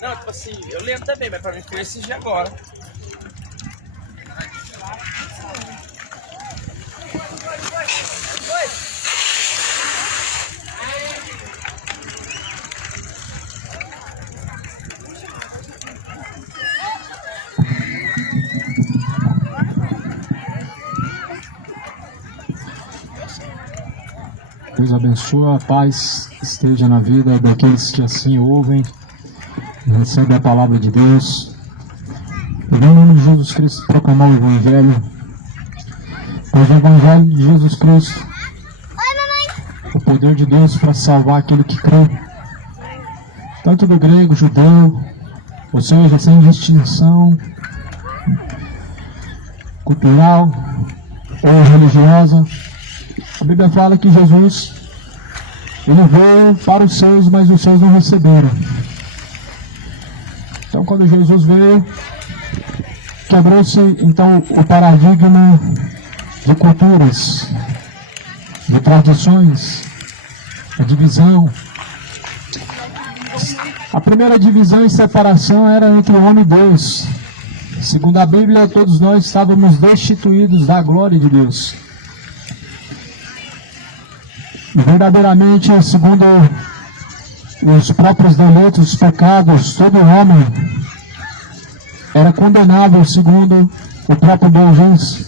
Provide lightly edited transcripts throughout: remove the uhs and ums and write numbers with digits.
Não, tipo assim, eu lembro também, mas pra mim foi esse dia agora. Deus abençoe, a paz esteja na vida daqueles que assim ouvem e recebem a palavra de Deus. Em nome de Jesus Cristo, proclamar o Evangelho. Pois o Evangelho de Jesus Cristo, o poder de Deus para salvar aquele que crê, tanto do grego, judeu, ou seja, sem distinção cultural ou religiosa. A Bíblia fala que Jesus, ele veio para os seus, mas os seus não receberam. Então, quando Jesus veio, quebrou-se então o paradigma de culturas, de tradições, a divisão. A primeira divisão e separação era entre o homem e Deus. Segundo a Bíblia, todos nós estávamos destituídos da glória de Deus. E verdadeiramente, segundo os próprios delitos, os pecados, todo homem era condenável segundo o próprio Deus diz.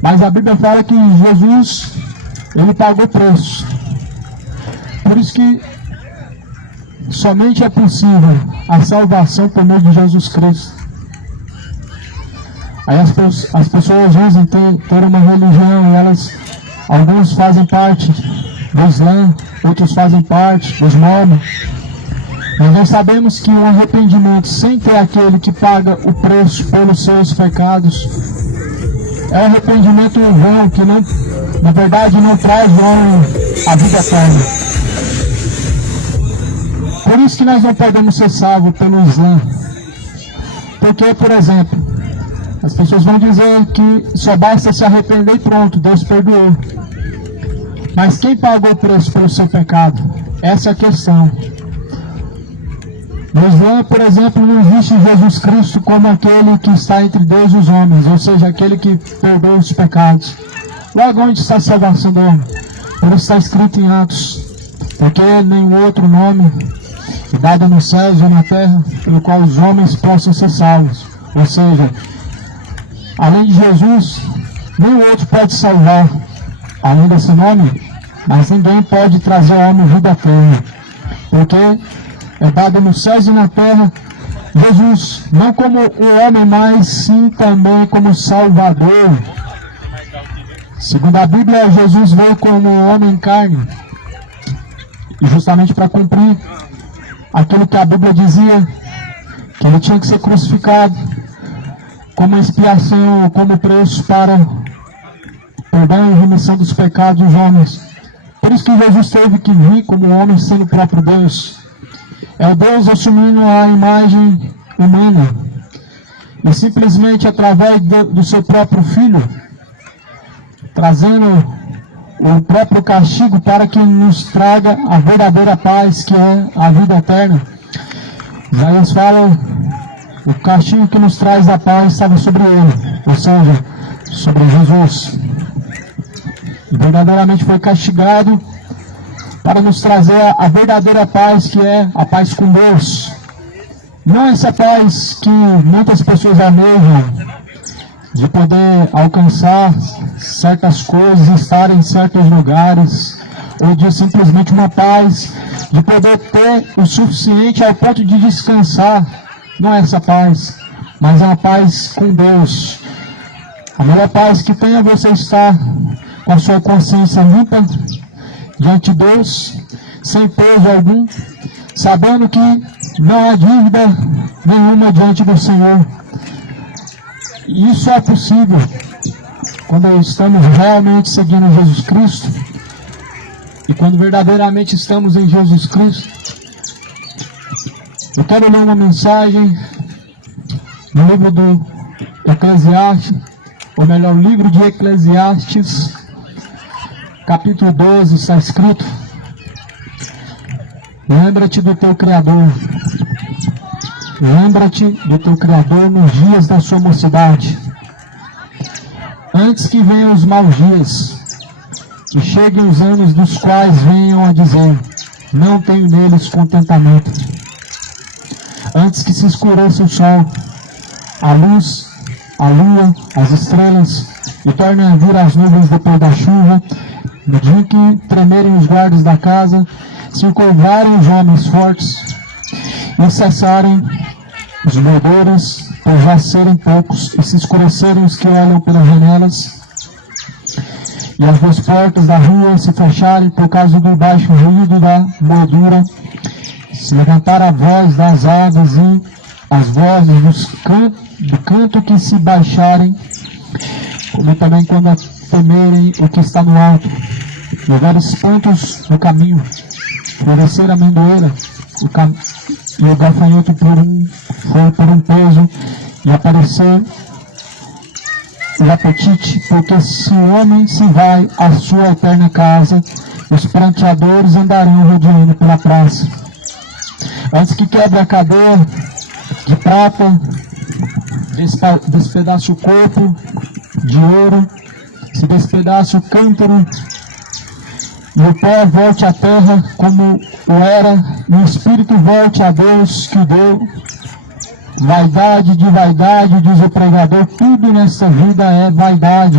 Mas a Bíblia fala que Jesus, ele pagou preço. Por isso que somente é possível a salvação por meio de Jesus Cristo. Aí as pessoas dizem ter uma religião e alguns fazem parte do Islã, outros fazem parte dos mormons. Mas nós sabemos que o arrependimento sem ter aquele que paga o preço pelos seus pecados é um arrependimento vão, que não, na verdade não traz a vida eterna. Por isso que nós não podemos ser salvos pelo Islã. Porque, por exemplo, as pessoas vão dizer que só basta se arrepender e pronto, Deus perdoou. Mas quem pagou o preço pelo seu pecado? Essa é a questão. No Islã, por exemplo, não existe Jesus Cristo como aquele que está entre Deus e os homens, ou seja, aquele que perdoa os pecados. Logo onde está a salvação do homem? Por isso está escrito em Atos, porque nenhum outro nome dado nos céus ou na terra, pelo qual os homens possam ser salvos. Ou seja, além de Jesus, nenhum outro pode salvar, além desse nome, mas ninguém pode trazer ao homem vida eterna, porque é dado nos céus e na terra Jesus, não como o homem, mas sim também como Salvador. Segundo a Bíblia, Jesus veio como homem em carne, e justamente para cumprir aquilo que a Bíblia dizia, que ele tinha que ser crucificado como expiação, como preço para perdão e remissão dos pecados dos homens. Por isso que Jesus teve que vir como homem, sendo o próprio Deus. É o Deus assumindo a imagem humana, e simplesmente através do seu próprio Filho, trazendo o próprio castigo para que nos traga a verdadeira paz, que é a vida eterna. Isaías fala, o castigo que nos traz a paz estava sobre ele, ou seja, sobre Jesus. E verdadeiramente foi castigado para nos trazer a verdadeira paz, que é a paz com Deus. Não essa paz que muitas pessoas almejam, de poder alcançar certas coisas, estar em certos lugares, ou de simplesmente uma paz, de poder ter o suficiente ao ponto de descansar. Não é essa paz, mas é uma paz com Deus. A melhor paz que tem é você estar com a sua consciência limpa diante de Deus, sem peso algum, sabendo que não há dívida nenhuma diante do Senhor. E isso é possível quando estamos realmente seguindo Jesus Cristo, e quando verdadeiramente estamos em Jesus Cristo. Eu quero ler uma mensagem no livro do Eclesiastes, ou melhor, o livro de Eclesiastes, capítulo 12, está escrito: Lembra-te do teu Criador. Lembra-te do teu Criador nos dias da sua mocidade. Antes que venham os maus dias, e cheguem os anos dos quais venham a dizer, não tenho neles contentamento. Antes que se escureça o sol, a luz, a lua, as estrelas, e tornem a vir as nuvens depois da chuva, no dia que tremerem os guardas da casa, se curvarem os homens fortes, e cessarem os moedores, por já serem poucos, e se escurecerem os que olham pelas janelas, e as duas portas da rua se fecharem por causa do baixo ruído da moedura, se levantar a voz das aves e as vozes do canto que se baixarem, como também quando temerem o que está no alto, levar espantos no caminho, florescer a amendoeira, e o gafanhoto for por um peso, e aparecer o apetite, porque se o homem se vai à sua eterna casa, os pranteadores andarão rodeando pela praça. Antes que quebre a cadeia de prata, despedace o corpo de ouro, se despedace o cântaro, e o pé volte à terra como o era, e o espírito volte a Deus que o deu. Vaidade de vaidade, diz o pregador, tudo nesta vida é vaidade.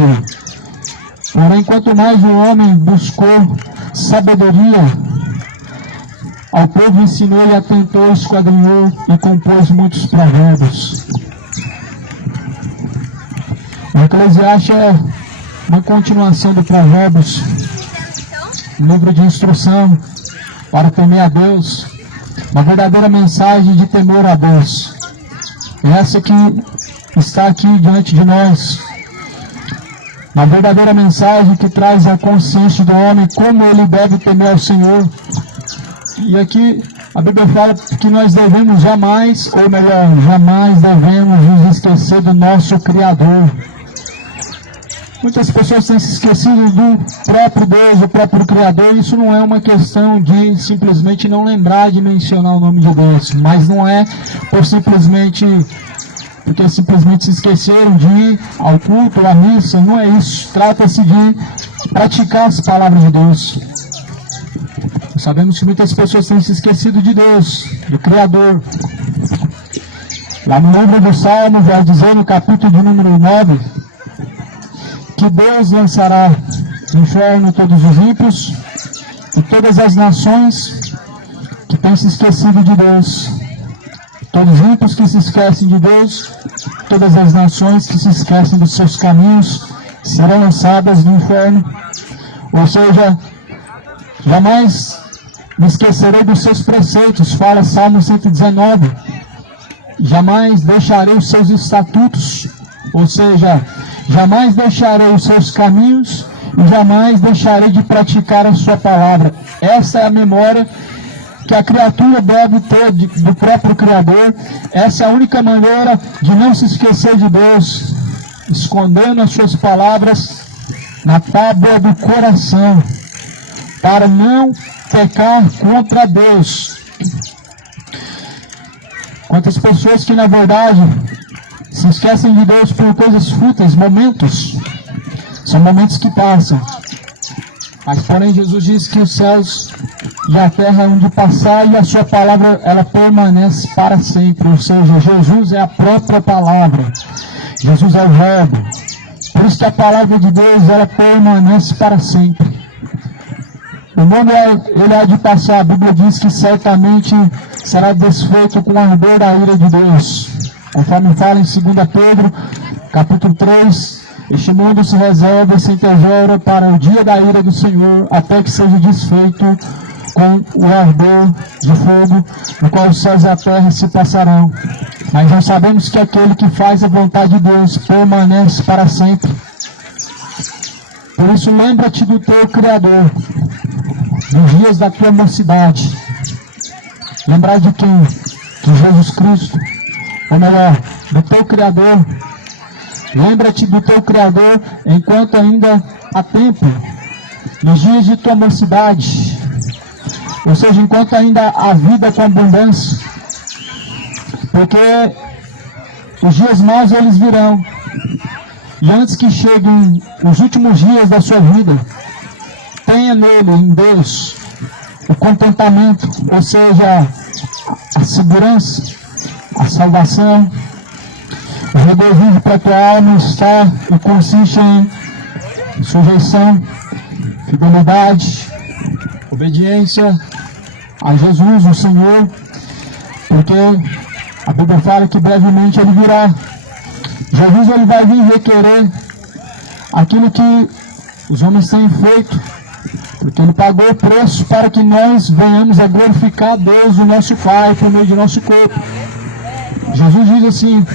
Porém, quanto mais o homem buscou sabedoria, ao povo ensinou e atentou, esquadrinhou e compôs muitos provérbios. O Eclesiastes é uma continuação do Provérbios, um livro de instrução para temer a Deus, uma verdadeira mensagem de temor a Deus. Essa que está aqui diante de nós, uma verdadeira mensagem que traz a consciência do homem como ele deve temer ao Senhor. E aqui a Bíblia fala que nós devemos jamais, ou melhor, jamais devemos nos esquecer do nosso Criador. Muitas pessoas têm se esquecido do próprio Deus, do próprio Criador. Isso não é uma questão de simplesmente não lembrar de mencionar o nome de Deus, mas não é porque simplesmente se esqueceram de ir ao culto, à missa. Não é isso. Trata-se de praticar as palavras de Deus. Sabemos que muitas pessoas têm se esquecido de Deus, do Criador. Lá no livro do Salmo, vai dizer no capítulo de número 9, que Deus lançará no inferno todos os ímpios e todas as nações que têm se esquecido de Deus. Todos os ímpios que se esquecem de Deus, todas as nações que se esquecem dos seus caminhos, serão lançadas no inferno. Ou seja, jamais me esquecerei dos seus preceitos, fala Salmo 119. Jamais deixarei os seus estatutos, ou seja, jamais deixarei os seus caminhos e jamais deixarei de praticar a sua palavra. Essa é a memória que a criatura deve ter do próprio Criador. Essa é a única maneira de não se esquecer de Deus, escondendo as suas palavras na tábua do coração, para não pecar contra Deus. Quantas pessoas que na verdade se esquecem de Deus por coisas fúteis, momentos. São momentos que passam. Mas porém Jesus diz que os céus e a terra hão de passar e a sua palavra ela permanece para sempre. Ou seja, Jesus é a própria palavra. Jesus é o Verbo. Por isso que a palavra de Deus ela permanece para sempre. O mundo ele há de passar. A Bíblia diz que certamente será desfeito com a ardor da ira de Deus. Conforme fala em 2 Pedro, capítulo 3, este mundo se reserva e se entesoura para o dia da ira do Senhor, até que seja desfeito com o ardor de fogo, no qual os céus e a terra se passarão. Mas nós sabemos que aquele que faz a vontade de Deus permanece para sempre. Por isso, lembra-te do teu Criador, nos dias da tua mocidade. Lembrar de quem? De Jesus Cristo. Ou melhor, do teu Criador. Lembra-te do teu Criador enquanto ainda há tempo, nos dias de tua mocidade. ou seja, enquanto ainda há vida com abundância, porque os dias maus eles virão, e antes que cheguem os últimos dias da sua vida, tenha nele, em Deus, o contentamento, ou seja, a segurança, a salvação, o regozijo para a tua alma está e consiste em sujeição, fidelidade, obediência a Jesus, o Senhor, porque a Bíblia fala que brevemente Ele virá. Jesus ele vai vir requerer aquilo que os homens têm feito, porque Ele pagou o preço para que nós venhamos a glorificar a Deus, o nosso Pai, por meio de nosso corpo. Jesus diz assim: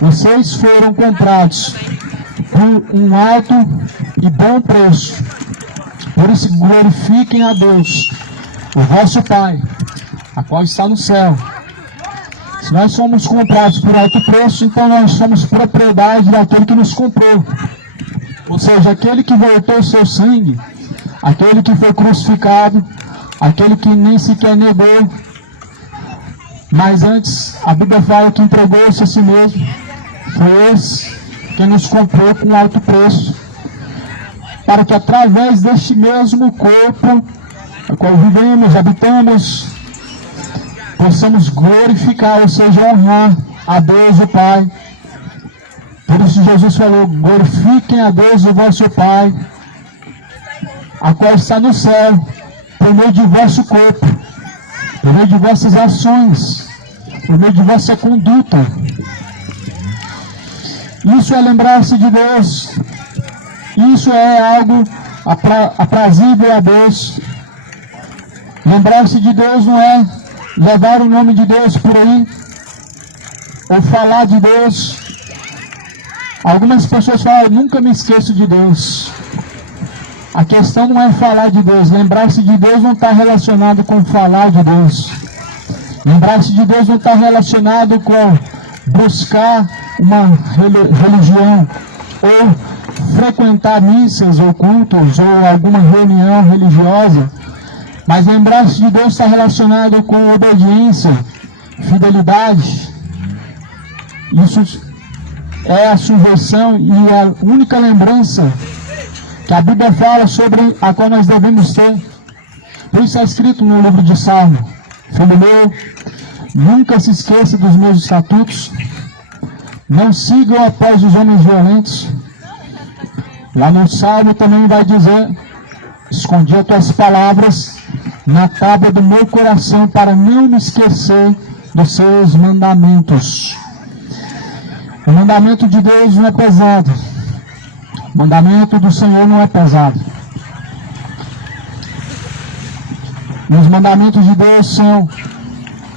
vocês foram comprados por um alto e bom preço, por isso glorifiquem a Deus, o vosso Pai, a qual está no céu. Se nós somos comprados por alto preço, então nós somos propriedade daquele que nos comprou, ou seja, aquele que verteu o seu sangue, aquele que foi crucificado, aquele que nem sequer negou, mas antes a Bíblia fala que entregou-se a si mesmo. Foi esse que nos comprou com alto preço, para que através deste mesmo corpo, a qual vivemos, habitamos, possamos glorificar, ou seja, honrar a Deus o Pai. Por isso Jesus falou: glorifiquem a Deus o vosso Pai, a qual está no céu, por meio de vosso corpo, por meio de vossas ações, por meio de vossa conduta. Isso é lembrar-se de Deus. Isso é algo aprazível a Deus. Lembrar-se de Deus não é levar o nome de Deus por aí, ou falar de Deus. Algumas pessoas falam: eu nunca me esqueço de Deus. A questão não é falar de Deus. Lembrar-se de Deus não está relacionado com falar de Deus. Lembrar-se de Deus não está relacionado com buscar uma religião, ou frequentar missas ou cultos, ou alguma reunião religiosa. Mas lembrar-se de Deus está relacionado com obediência, fidelidade. Isso é a sujeição e a única lembrança que a Bíblia fala sobre a qual nós devemos ter. Por isso é escrito no livro de Salmo: filho meu, nunca se esqueça dos meus estatutos, não sigam após os homens violentos. Lá no Salmo também vai dizer: escondi as tuas palavras na tábua do meu coração, para não me esquecer dos seus mandamentos. O mandamento de Deus não é pesado. O mandamento do Senhor não é pesado. E os mandamentos de Deus são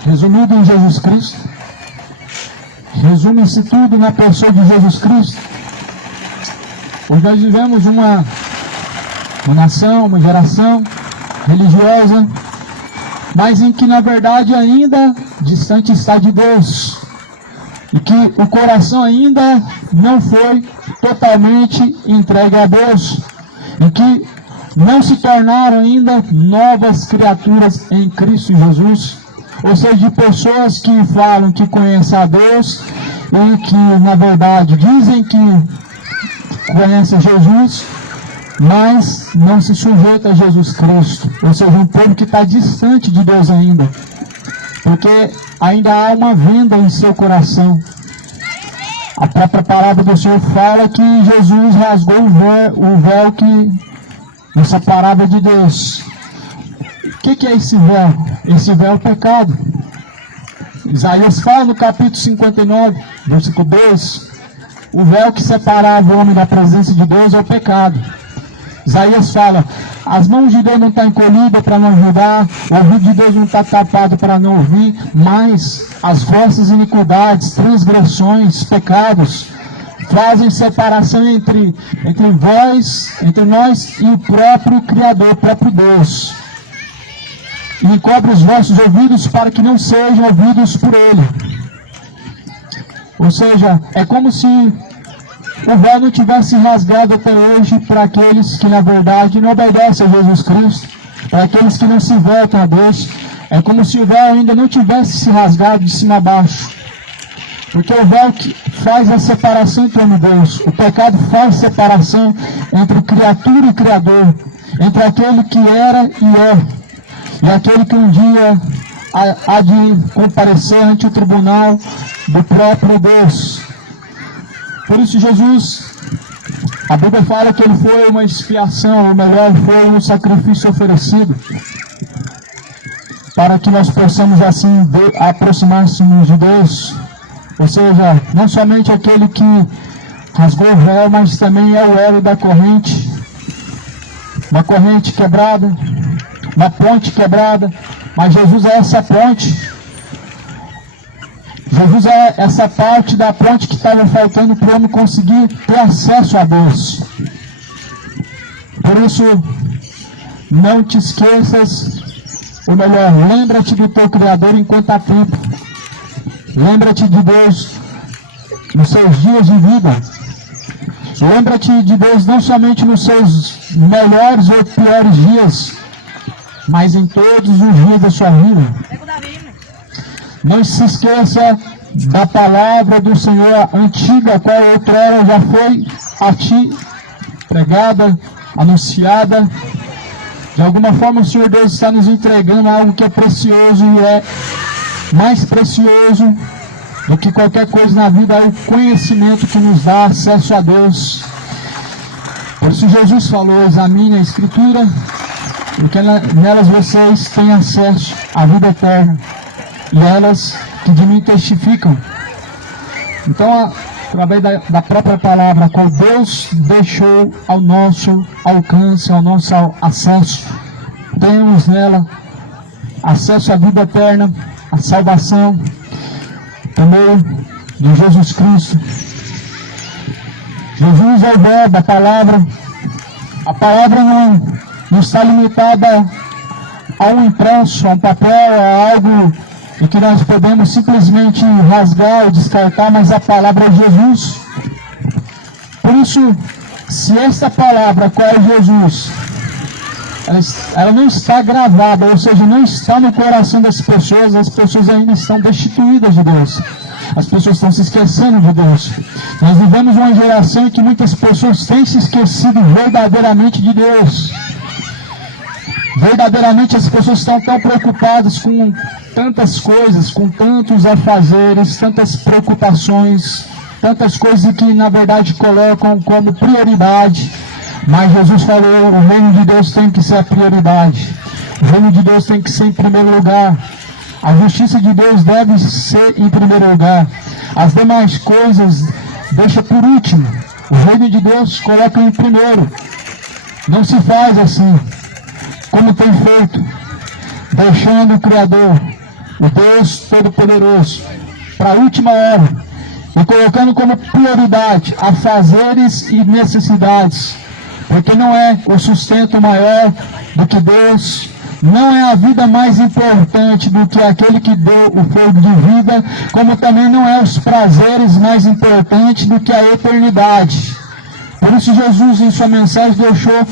resumidos em Jesus Cristo. Resume-se tudo na pessoa de Jesus Cristo. Hoje nós vivemos uma nação, uma geração religiosa, mas em que na verdade ainda distante está de Deus, e que o coração ainda não foi totalmente entregue a Deus, e que não se tornaram ainda novas criaturas em Cristo Jesus, ou seja, de pessoas que falam que conhecem a Deus e que na verdade dizem que conhecem Jesus, mas não se sujeita a Jesus Cristo, ou seja, um povo que está distante de Deus ainda, porque ainda há uma venda em seu coração. A própria palavra do Senhor fala que Jesus rasgou o véu que nos separava de Deus. O que é esse véu? Esse véu é o pecado. Isaías fala no capítulo 59, versículo 2, o véu que separava o homem da presença de Deus é o pecado. Isaías fala: as mãos de Deus não estão encolhidas para não ajudar, o ouvido de Deus não está tapado para não ouvir, mas as vossas iniquidades, transgressões, pecados, fazem separação entre vós, entre nós e o próprio Criador, o próprio Deus. E encobre os vossos ouvidos para que não sejam ouvidos por Ele. Ou seja, é como se o véu não tivesse rasgado até hoje para aqueles que na verdade não obedecem a Jesus Cristo, para aqueles que não se voltam a Deus, é como se o véu ainda não tivesse se rasgado de cima a baixo. Porque o véu que faz a separação entre homem e Deus, o pecado faz separação entre criatura e Criador, entre aquele que era e é, e aquele que um dia há de comparecer ante o tribunal do próprio Deus. Por isso Jesus, a Bíblia fala que ele foi uma expiação, ou melhor, foi um sacrifício oferecido, para que nós possamos assim aproximar-nos de Deus. Ou seja, não somente aquele que rasgou o véu, mas também é o elo da corrente, uma corrente quebrada, uma ponte quebrada, mas Jesus é essa ponte. Jesus é essa parte da ponte que estava faltando para o homem conseguir ter acesso a Deus. Por isso, não te esqueças, ou melhor, lembra-te do teu Criador enquanto há tempo. Lembra-te de Deus nos seus dias de vida. Lembra-te de Deus não somente nos seus melhores ou piores dias, mas em todos os dias da sua vida. Não se esqueça da palavra do Senhor antiga, a qual outrora já foi a ti pregada, anunciada. De alguma forma o Senhor Deus está nos entregando algo que é precioso e é mais precioso do que qualquer coisa na vida, é o conhecimento que nos dá acesso a Deus. Por isso Jesus falou: examine a Escritura, porque nelas vocês têm acesso à vida eterna, e elas que de mim testificam. Então, através da própria palavra, a qual Deus deixou ao nosso alcance, ao nosso acesso, temos nela acesso à vida eterna, a salvação, por meio de Jesus Cristo. Jesus é o verbo, a palavra. A palavra não está limitada a um impresso, a um papel, a algo em que nós podemos simplesmente rasgar ou descartar, mas a palavra é Jesus. Por isso, se esta palavra, qual é Jesus, ela não está gravada, ou seja, não está no coração das pessoas, as pessoas ainda estão destituídas de Deus. As pessoas estão se esquecendo de Deus. Nós vivemos uma geração em que muitas pessoas têm se esquecido verdadeiramente de Deus. Verdadeiramente as pessoas estão tão preocupadas com tantas coisas, com tantos afazeres, tantas preocupações, tantas coisas que na verdade colocam como prioridade. Mas Jesus falou: o reino de Deus tem que ser a prioridade. O reino de Deus tem que ser em primeiro lugar. A justiça de Deus deve ser em primeiro lugar. As demais coisas deixa por último. O reino de Deus coloca em primeiro. Não se faz assim, como tem feito, deixando o Criador, o Deus Todo-Poderoso, para a última hora, e colocando como prioridade afazeres e necessidades, porque não é o sustento maior do que Deus, não é a vida mais importante do que aquele que deu o fogo de vida, como também não é os prazeres mais importantes do que a eternidade. Por isso Jesus, em sua mensagem, deixou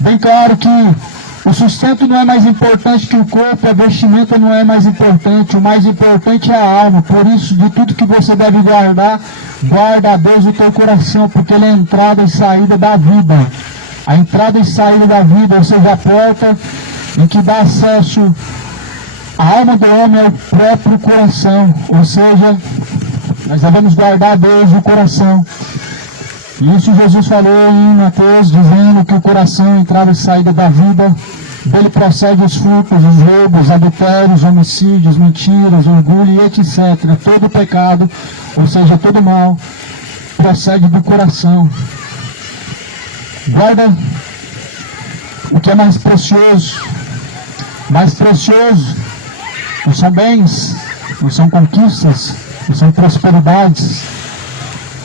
bem claro que o sustento não é mais importante que o corpo, a vestimenta não é mais importante, o mais importante é a alma. Por isso, de tudo que você deve guardar, guarda a Deus o teu coração, porque Ele é a entrada e saída da vida. A entrada e saída da vida, ou seja, a porta em que dá acesso à alma do homem ao próprio coração. Ou seja, nós devemos guardar a Deus no coração. E isso Jesus falou em Mateus, dizendo que o coração, entrada e saída da vida, dele procede os frutos, os roubos, adultérios, homicídios, mentiras, orgulho e etc. Todo pecado, ou seja, todo mal, procede do coração. Guarda o que é mais precioso. Mais precioso não são bens, não são conquistas, não são prosperidades,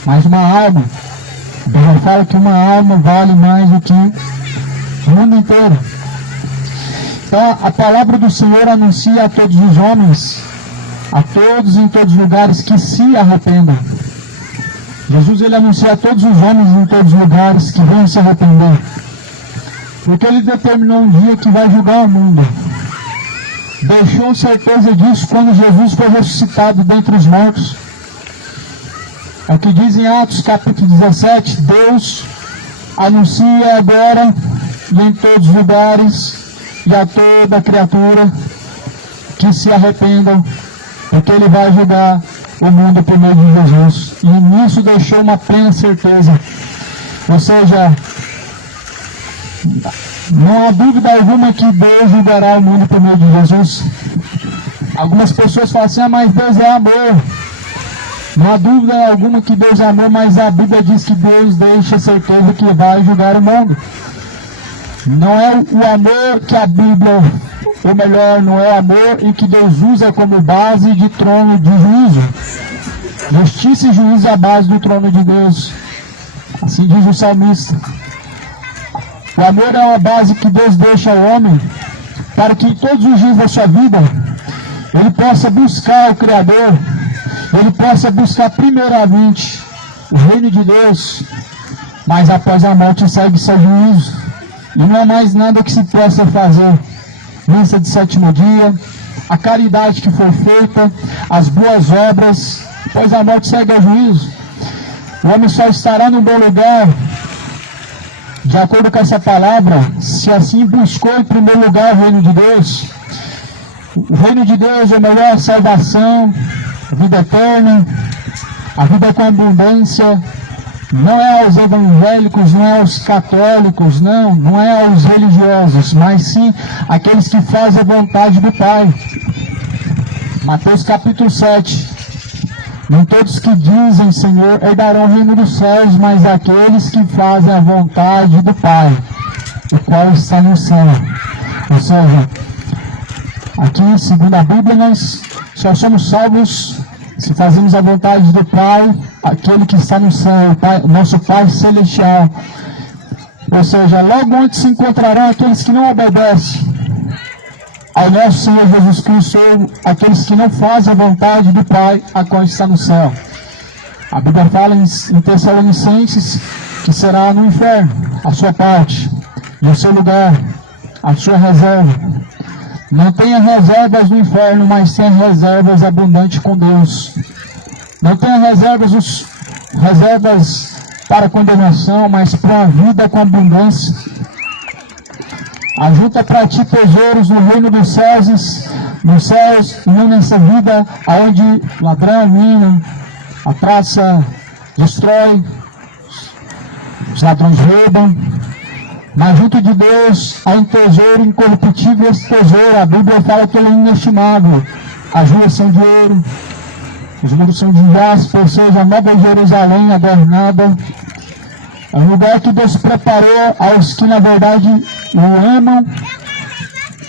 mas uma alma. A Bíblia fala que uma alma vale mais do que o mundo inteiro. Então a palavra do Senhor anuncia a todos os homens, a todos em todos os lugares, que se arrependam. Jesus, ele anuncia a todos os homens em todos os lugares que venham se arrepender. Porque Ele determinou um dia que vai julgar o mundo. Deixou certeza disso quando Jesus foi ressuscitado dentre os mortos. É o que diz em Atos capítulo 17, Deus anuncia agora e em todos os lugares e a toda criatura que se arrependam, porque Ele vai julgar o mundo por meio de Jesus. E nisso deixou uma plena certeza. Ou seja, não há dúvida alguma que Deus julgará o mundo por meio de Jesus. Algumas pessoas falam assim, mas Deus é amor. Não há dúvida alguma que Deus é amor, mas a Bíblia diz que Deus deixa certeza que vai julgar o mundo. Não é o amor que a Bíblia, ou melhor, não é o amor em que Deus usa como base de trono de juízo. Justiça e juízo é a base do trono de Deus. Assim diz o salmista. O amor é uma base que Deus deixa ao homem para que em todos os dias da sua vida ele possa buscar o Criador, ele possa buscar primeiramente o reino de Deus, mas após a morte segue seu juízo. E não há mais nada que se possa fazer. Missa de sétimo dia, a caridade que for feita, as boas obras, pois a morte segue ao juízo. O homem só estará no bom lugar, de acordo com essa palavra, se assim buscou em primeiro lugar o reino de Deus. O reino de Deus é a melhor salvação, a vida eterna, a vida com abundância. Não é aos evangélicos, não é aos católicos, não é aos religiosos, mas sim aqueles que fazem a vontade do Pai. Mateus capítulo 7. Nem todos que dizem Senhor herdarão o reino dos céus, mas aqueles que fazem a vontade do Pai, o qual está no céu. Ou seja, aqui, segundo a Bíblia, nós só somos salvos se fazemos a vontade do Pai, aquele que está no céu, o nosso Pai celestial. Ou seja, logo antes se encontrarão aqueles que não obedecem ao nosso Senhor Jesus Cristo, aqueles que não fazem a vontade do Pai, a qual está no céu. A Bíblia fala em Tessalonicenses que será no inferno a sua parte, e o seu lugar, a sua reserva. Não tenha reservas no inferno, mas tenha reservas abundantes com Deus. Não tenha reservas para condenação, mas para uma vida com abundância. Ajunta para ti tesouros no reino dos céus, e não nessa vida onde ladrão, mina, a traça destrói, os ladrões roubam. Mas junto de Deus há um tesouro incorruptível. Esse tesouro, a Bíblia fala que ele é inestimável. As ruas são de ouro, os muros são de jaspe, ou seja, a Nova Jerusalém adornada. É um lugar que Deus preparou aos que na verdade o amam,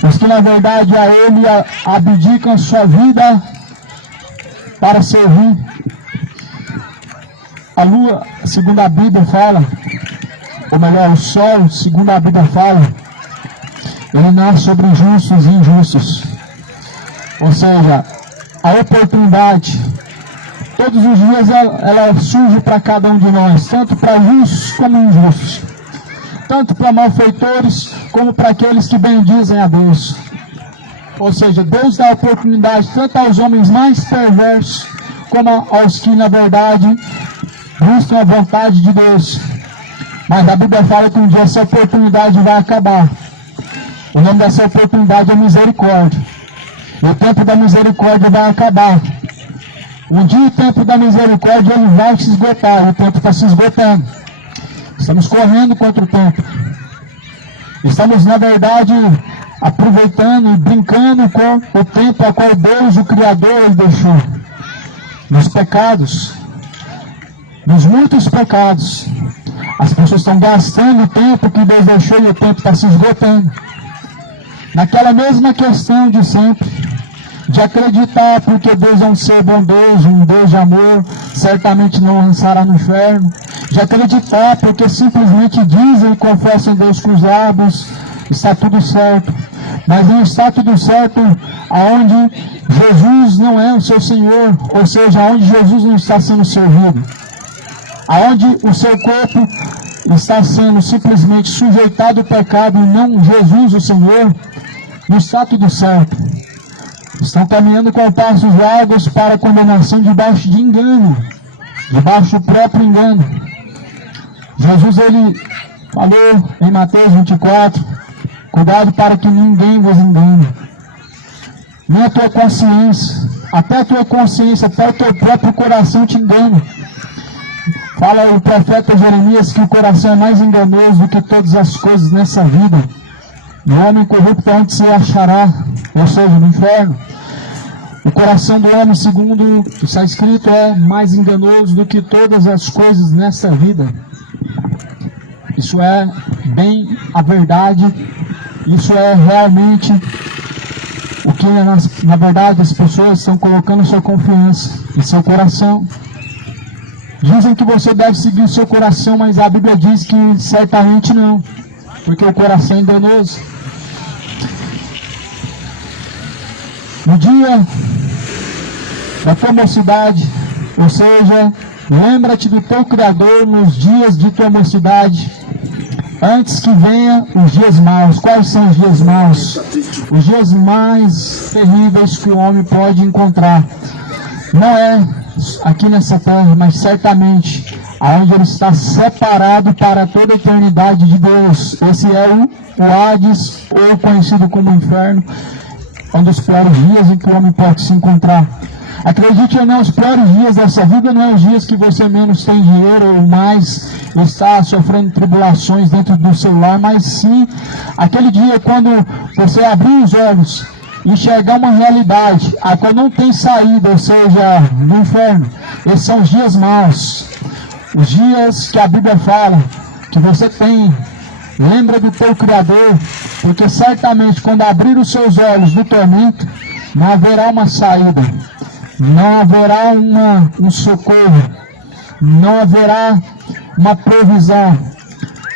os que na verdade a Ele abdicam a sua vida para servir. A lua, segundo a Bíblia fala, ou melhor, o sol, segundo a Bíblia fala, ele nasce sobre justos e injustos. Ou seja, a oportunidade, todos os dias ela surge para cada um de nós, tanto para justos como injustos, tanto para malfeitores como para aqueles que bendizem a Deus. Ou seja, Deus dá oportunidade tanto aos homens mais perversos como aos que na verdade buscam a vontade de Deus. Mas a Bíblia fala que um dia essa oportunidade vai acabar. O nome dessa oportunidade é misericórdia. E o tempo da misericórdia vai acabar. Um dia o tempo da misericórdia ele vai se esgotar. O tempo está se esgotando. Estamos correndo contra o tempo. Estamos, na verdade, aproveitando e brincando com o tempo a qual Deus, o Criador, ele deixou. Nos pecados, nos muitos pecados, as pessoas estão gastando o tempo que Deus deixou e o tempo está se esgotando. Naquela mesma questão de sempre, de acreditar porque Deus é um ser bondoso, um Deus de amor, certamente não lançará no inferno. De acreditar porque simplesmente dizem e confessam Deus com os lábios, está tudo certo. Mas não está tudo certo aonde Jesus não é o seu Senhor, ou seja, aonde Jesus não está sendo servido. Aonde o seu corpo está sendo simplesmente sujeitado ao pecado e não Jesus, o Senhor, não está tudo certo. Estão caminhando com passos largos para a condenação debaixo de engano, debaixo do próprio engano. Jesus, ele falou em Mateus 24, cuidado para que ninguém vos engane. Nem a tua consciência, até a tua consciência, até o teu próprio coração te engana. Fala o profeta Jeremias que o coração é mais enganoso do que todas as coisas nessa vida. E o homem corrupto onde se achará, ou seja, no inferno. O coração do homem, segundo está escrito, é mais enganoso do que todas as coisas nessa vida. Isso é bem a verdade, isso é realmente o que na verdade as pessoas estão colocando sua confiança em seu coração. Dizem que você deve seguir o seu coração, mas a Bíblia diz que certamente não, porque o coração é enganoso. No dia da tua mocidade, ou seja, lembra-te do teu Criador nos dias de tua mocidade, antes que venha os dias maus. Quais são os dias maus? Os dias mais terríveis que o homem pode encontrar. Não é aqui nessa terra, mas certamente aonde ele está separado para toda a eternidade de Deus. Esse é o Hades, ou conhecido como inferno, um dos piores dias em que o homem pode se encontrar. Acredite ou não, os piores dias dessa vida não é os dias que você menos tem dinheiro ou mais está sofrendo tribulações dentro do seu lar, mas sim aquele dia quando você abrir os olhos e enxergar uma realidade, a qual não tem saída, ou seja, do inferno. Esses são os dias maus, os dias que a Bíblia fala que você tem. Lembra do teu Criador, porque certamente quando abrir os seus olhos do tormento, não haverá uma saída, não haverá um socorro, não haverá uma provisão.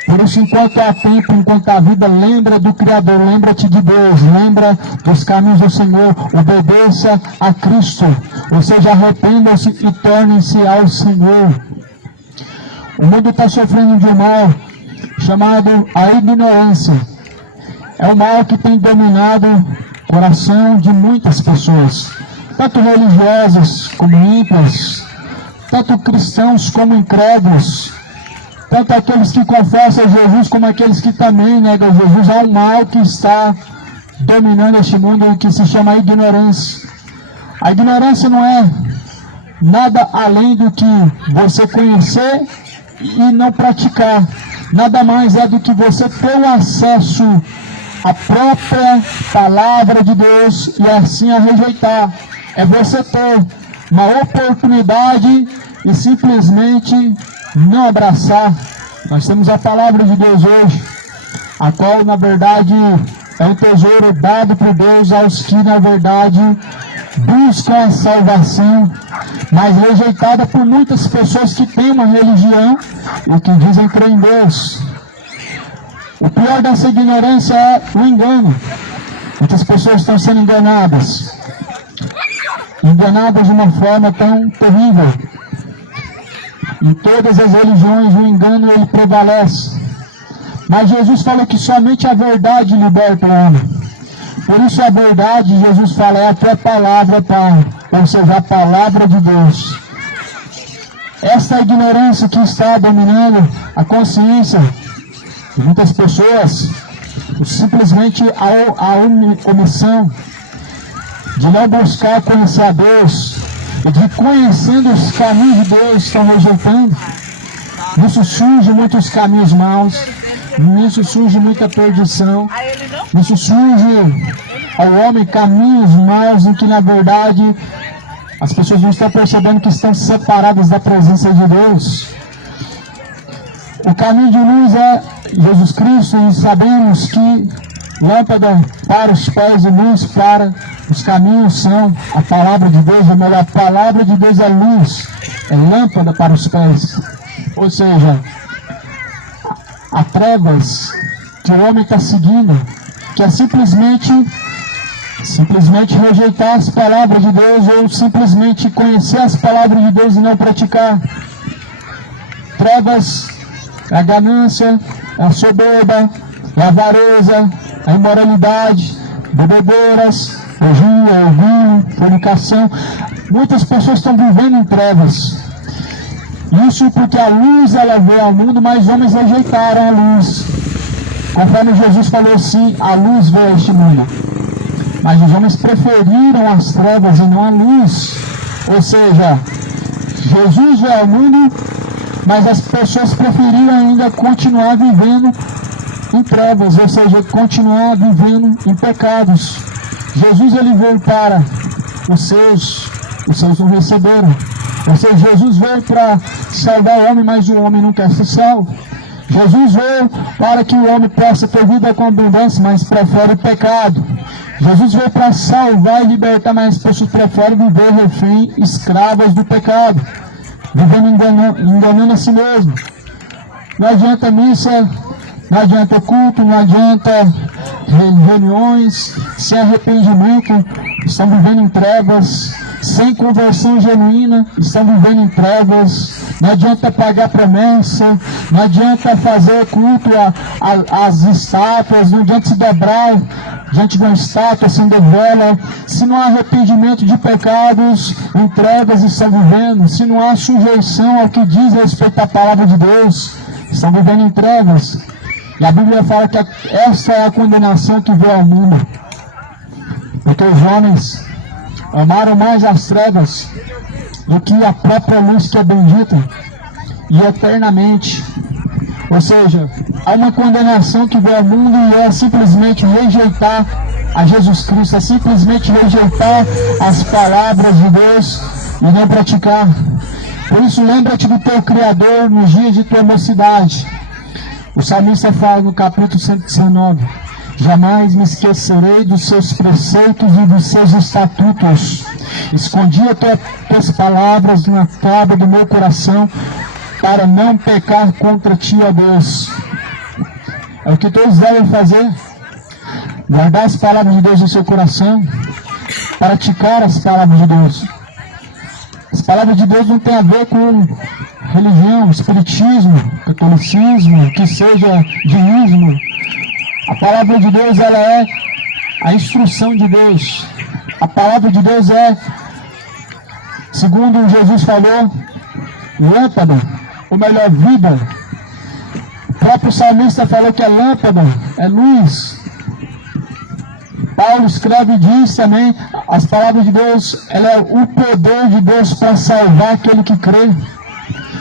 Por isso, enquanto há tempo, enquanto há vida, lembra do Criador, lembra-te de Deus, lembra dos caminhos do Senhor, obedeça a Cristo, ou seja, arrependa-se e torne-se ao Senhor. O mundo está sofrendo de um mal chamado a ignorância. É um mal que tem dominado o coração de muitas pessoas, tanto religiosas como ímpias, tanto cristãos como incrédulos, tanto aqueles que confessam Jesus como aqueles que também negam Jesus. Há um mal que está dominando este mundo que se chama ignorância. A ignorância não é nada além do que você conhecer e não praticar. Nada mais é do que você ter o acesso à própria palavra de Deus e assim a rejeitar. É você ter uma oportunidade e simplesmente não abraçar. Nós temos a palavra de Deus hoje, a qual na verdade é um tesouro dado por Deus aos que na verdade buscam a salvação, mas rejeitada por muitas pessoas que têm uma religião e que dizem crer em Deus. O pior dessa ignorância é o engano. Muitas pessoas estão sendo enganadas de uma forma tão terrível. Em todas as religiões o engano ele prevalece. Mas Jesus falou que somente a verdade liberta o homem. Por isso a verdade, Jesus fala, é a tua palavra, Pai, ou seja, a palavra de Deus. Esta ignorância que está dominando a consciência de muitas pessoas, simplesmente a omissão de não buscar conhecer a Deus, e de conhecendo os caminhos de Deus, estão rejeitando. Nisso surgem muitos caminhos maus, nisso surge muita perdição, nisso surge ao homem caminhos maus em que na verdade as pessoas não estão percebendo que estão separadas da presença de Deus. O caminho de luz é Jesus Cristo, e sabemos que lâmpada para os pés e luz para os caminhos são a palavra de Deus. Ou melhor, a palavra de Deus é luz, é lâmpada para os pés. Ou seja, há trevas que o homem está seguindo, que é simplesmente rejeitar as palavras de Deus, ou simplesmente conhecer as palavras de Deus e não praticar. Trevas é a ganância, é a soberba, é a avareza, a imoralidade, bebedeiras, orgia, orgulho, fornicação. Muitas pessoas estão vivendo em trevas. Isso porque a luz ela veio ao mundo, mas os homens rejeitaram a luz. Conforme Jesus falou assim, a luz veio a este mundo. Mas os homens preferiram as trevas e não a luz. Ou seja, Jesus veio ao mundo, mas as pessoas preferiram ainda continuar vivendo em trevas, ou seja, continuar vivendo em pecados. Jesus ele veio para os seus não receberam. Ou seja, Jesus veio para salvar o homem, mas o homem não quer ser salvo. Jesus veio para que o homem possa ter vida com abundância, mas prefere o pecado. Jesus veio para salvar e libertar, mas as pessoas preferem viver refém, escravas do pecado, vivendo enganando a si mesmo. Não adianta missa, não adianta culto, não adianta reuniões, sem arrependimento, estão vivendo em trevas. Sem conversão genuína, estão vivendo em trevas. Não adianta pagar promessa, não adianta fazer culto às estátuas, não adianta se dobrar diante de uma estátua, acender vela. Se não há arrependimento de pecados, em trevas estão vivendo. Se não há sujeição ao que diz respeito à palavra de Deus, estão vivendo em trevas. E a Bíblia fala que esta é a condenação que veio ao mundo. Porque os homens amaram mais as trevas do que a própria luz que é bendita e eternamente. Ou seja, há uma condenação que veio ao mundo e é simplesmente rejeitar a Jesus Cristo, é simplesmente rejeitar as palavras de Deus e não praticar. Por isso, lembra-te do teu Criador nos dias de tua mocidade. O salmista fala no capítulo 119: jamais me esquecerei dos seus preceitos e dos seus estatutos. Escondi as tuas palavras na tábua do meu coração, para não pecar contra ti, ó Deus. É o que todos devem fazer: guardar as palavras de Deus no seu coração, praticar as palavras de Deus. As palavras de Deus não tem a ver com religião, espiritismo, catolicismo, que seja diísmo. A palavra de Deus, ela é a instrução de Deus. A palavra de Deus é, segundo Jesus falou, lâmpada, ou melhor, vida. O próprio salmista falou que a lâmpada é luz. Paulo escreve e diz também, as palavras de Deus, ela é o poder de Deus para salvar aquele que crê.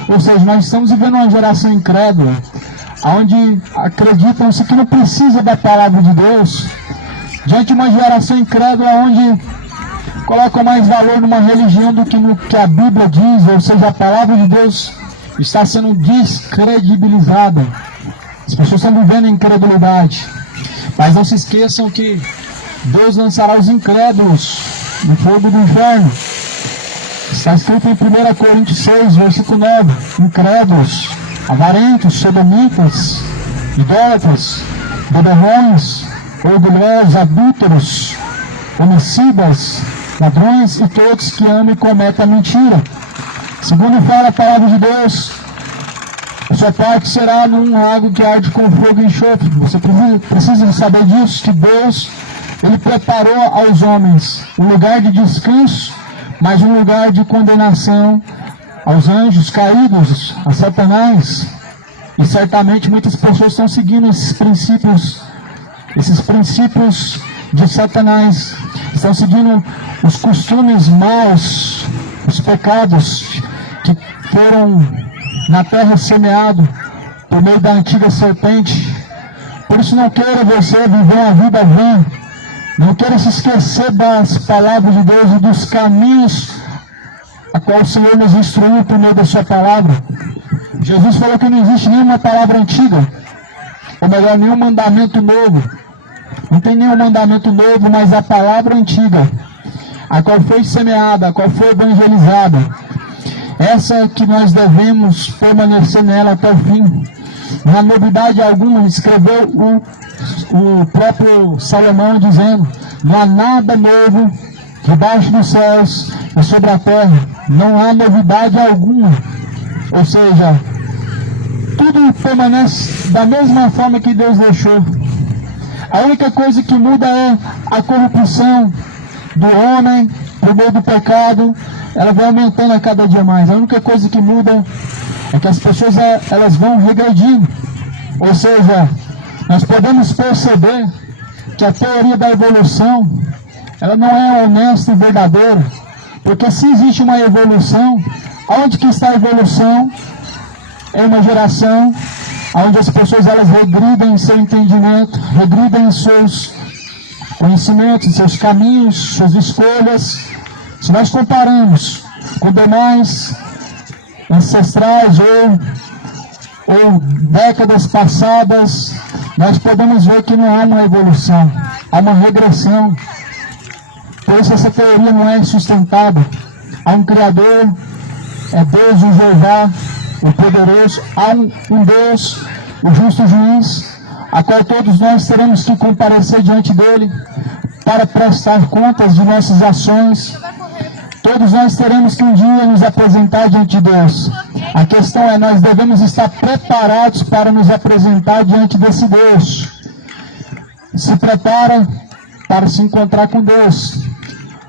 Ou seja, nós estamos vivendo uma geração incrédula, onde acreditam-se que não precisa da palavra de Deus, diante de uma geração incrédula, onde colocam mais valor numa religião do que no que a Bíblia diz. Ou seja, a palavra de Deus está sendo descredibilizada. As pessoas estão vivendo em incredulidade. Mas não se esqueçam que Deus lançará os incrédulos no fogo do inferno. Está escrito em 1 Coríntios 6, versículo 9: incrédulos, avarentos, sodomitas, idólatras, beberrões, orgulhosos, adúlteros, homicidas, ladrões e todos que amam e cometem a mentira. Segundo fala a palavra de Deus, a sua parte será num lago que arde com fogo e enxofre. Você precisa saber disso, que Deus, Ele preparou aos homens um lugar de descanso, mas um lugar de condenação aos anjos caídos, a Satanás. E certamente muitas pessoas estão seguindo esses princípios de Satanás, estão seguindo os costumes maus, os pecados que foram na terra semeados por meio da antiga serpente. Por isso não queira você viver uma vida vã, não queira se esquecer das palavras de Deus e dos caminhos a qual o Senhor nos instruiu por meio da sua palavra. Jesus falou que não existe nenhuma palavra antiga, ou melhor, nenhum mandamento novo. Não tem nenhum mandamento novo, mas a palavra antiga, a qual foi semeada, a qual foi evangelizada, essa que nós devemos permanecer nela até o fim. Não há novidade alguma, escreveu o próprio Salomão dizendo: não há nada novo debaixo dos céus e sobre a terra. Não há novidade alguma. Ou seja, tudo permanece da mesma forma que Deus deixou. A única coisa que muda é a corrupção do homem por meio do pecado. Ela vai aumentando a cada dia mais. A única coisa que muda é que as pessoas elas vão regredindo. Ou seja, nós podemos perceber que a teoria da evolução ela não é honesta e verdadeira. Porque se existe uma evolução, onde que está a evolução? É uma geração onde as pessoas elas regridem em seu entendimento, regridem em seus conhecimentos, em seus caminhos, suas escolhas. Se nós comparamos com demais ancestrais ou décadas passadas, nós podemos ver que não há uma evolução, há uma regressão. Por isso essa teoria não é sustentada. Há um Criador, é Deus, o Jeová, o poderoso, há um Deus, o justo juiz, a qual todos nós teremos que comparecer diante dele para prestar contas de nossas ações. Todos nós teremos que um dia nos apresentar diante de Deus. A questão é, nós devemos estar preparados para nos apresentar diante desse Deus. Se prepara para se encontrar com Deus.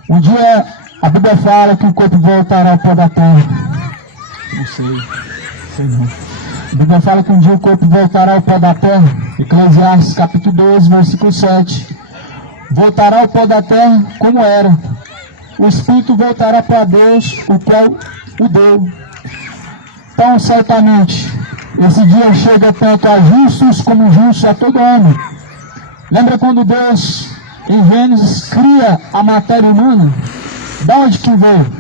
Um dia a Bíblia fala que o corpo voltará ao pó da terra. Não sei não. A Bíblia fala que um dia o corpo voltará ao pó da terra. Eclesiastes capítulo 12, versículo 7. Voltará ao pó da terra como era. O Espírito voltará para Deus, o qual o deu. Então, certamente, esse dia chega tanto a justos como injustos, a todo homem. Lembra quando Deus, em Gênesis, cria a matéria humana? Da onde que veio?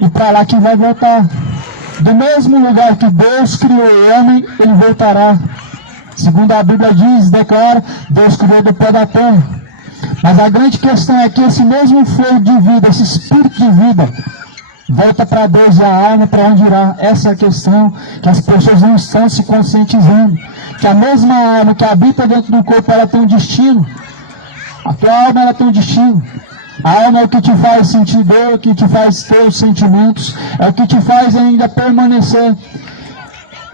E para lá que vai voltar. Do mesmo lugar que Deus criou o homem, ele voltará. Segundo a Bíblia diz, declara, Deus criou do pó da terra. Mas a grande questão é que esse mesmo fogo de vida, esse espírito de vida, volta para Deus e a alma para onde irá. Essa é a questão que as pessoas não estão se conscientizando. Que a mesma alma que habita dentro do corpo, ela tem um destino. A tua alma, ela tem um destino. A alma é o que te faz sentir dor, o que te faz ter os sentimentos, é o que te faz ainda permanecer.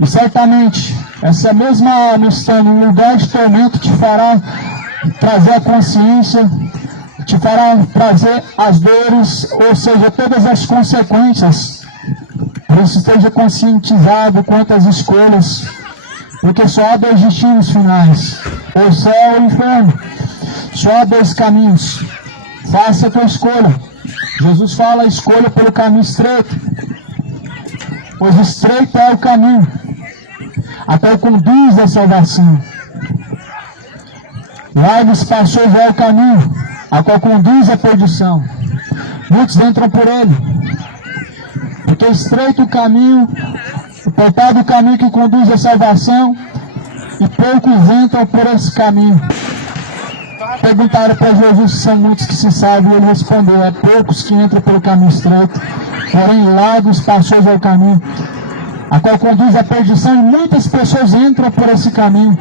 E certamente, essa mesma alma estando em lugar de tormento te fará trazer a consciência, te fará trazer as dores, ou seja, todas as consequências. Por isso esteja conscientizado quanto às escolhas, porque só há dois destinos finais, o céu ou o inferno. Só há dois caminhos. Faça a tua escolha. Jesus fala, escolha pelo caminho estreito, pois estreito é o caminho, até o conduz da salvação. Largo e espaçoso é o caminho, a qual conduz à perdição. Muitos entram por ele, porque estreito o caminho, apertado o caminho que conduz à salvação, e poucos entram por esse caminho. Perguntaram para Jesus se são muitos que se salvam, e ele respondeu, é poucos que entram pelo caminho estreito, porém largo e espaçoso é o caminho, a qual conduz à perdição, e muitas pessoas entram por esse caminho.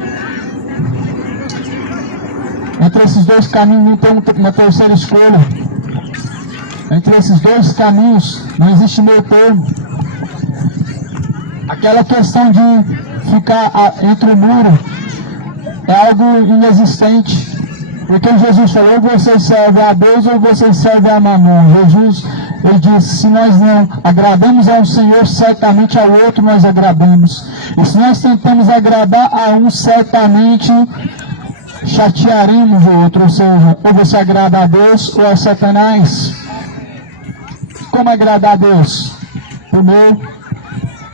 Entre esses dois caminhos não tem uma terceira escolha. Entre esses dois caminhos não existe meio termo. Aquela questão de ficar entre o muro é algo inexistente. Porque Jesus falou, ou você serve a Deus ou você serve a Mamon. Jesus, ele disse, se nós não agradamos a um Senhor, certamente ao outro nós agradamos. E se nós tentamos agradar a um, certamente chatearemos o outro. Ou seja, ou você agrada a Deus ou a Satanás. Como agradar a Deus? Por meio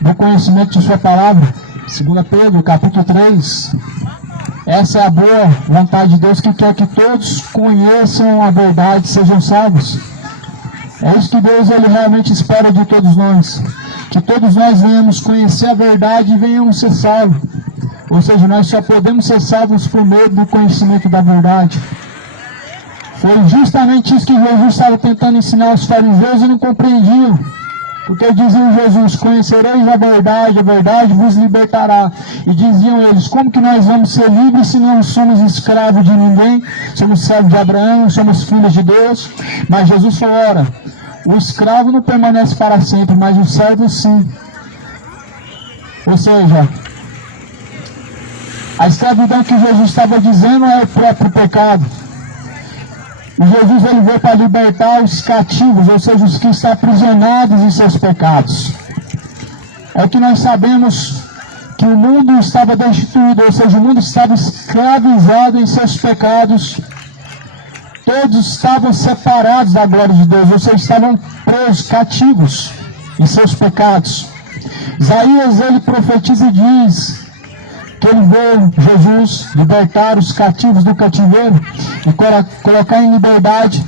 do conhecimento de sua palavra. 2 Pedro, capítulo 3. Essa é a boa vontade de Deus, que quer que todos conheçam a verdade e sejam salvos. É isso que Deus ele realmente espera de todos nós. Que todos nós venhamos conhecer a verdade e venhamos ser salvos. Ou seja, nós só podemos ser salvos por meio do conhecimento da verdade. Foi justamente isso que Jesus estava tentando ensinar aos fariseus e não compreendiam. Porque diziam Jesus, conhecereis a verdade vos libertará. E diziam eles, como que nós vamos ser livres se não somos escravos de ninguém? Somos servos de Abraão, somos filhos de Deus. Mas Jesus falou, ora, o escravo não permanece para sempre, mas o servo sim. Ou seja, a escravidão que Jesus estava dizendo é o próprio pecado. E Jesus ele veio para libertar os cativos, ou seja, os que estão aprisionados em seus pecados. É que nós sabemos que o mundo estava destituído, ou seja, o mundo estava escravizado em seus pecados. Todos estavam separados da glória de Deus, ou seja, estavam presos, cativos em seus pecados. Isaías ele profetiza e diz que ele veio, Jesus, libertar os cativos do cativeiro e colocar em liberdade